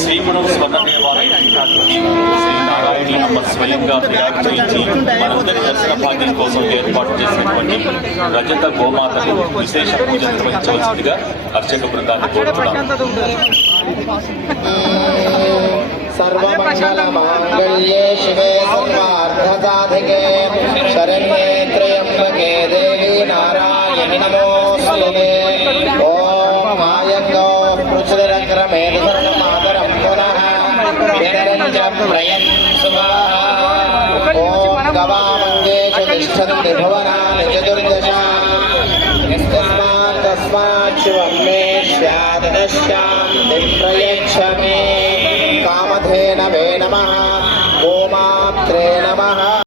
శ్రీపురం స్వర్ణ దేవాలయం శ్రీ నారాయణి అమ్మ స్వయంగా వ్యాఖ్యించి మనందరి దర్శన భాగ్యం కోసం ఏర్పాటు చేసినటువంటి రజత గోమాతకు విశేష పూజ నిర్వహించవలసిందిగా అర్చక బృందాన్ని కోరుతున్నాం. सर्वमङ्गलमाङ्गल्ये शिवे सर्वार्थसाधिके शरण्ये त्र्यम्बके देवी नारायणि नमोऽस्तुते। ॐ मायङ्गो पृच्छुरक्रमेदशरणमातरं पुनः विरञ्च प्रयन् सुभः। ॐ गवामङ्गे च तिष्ठन्ति भुवनानि चतुर्दश यस्मात् तस्मात् शिवं मे स्यादशान्ति प्रयच्छ मे।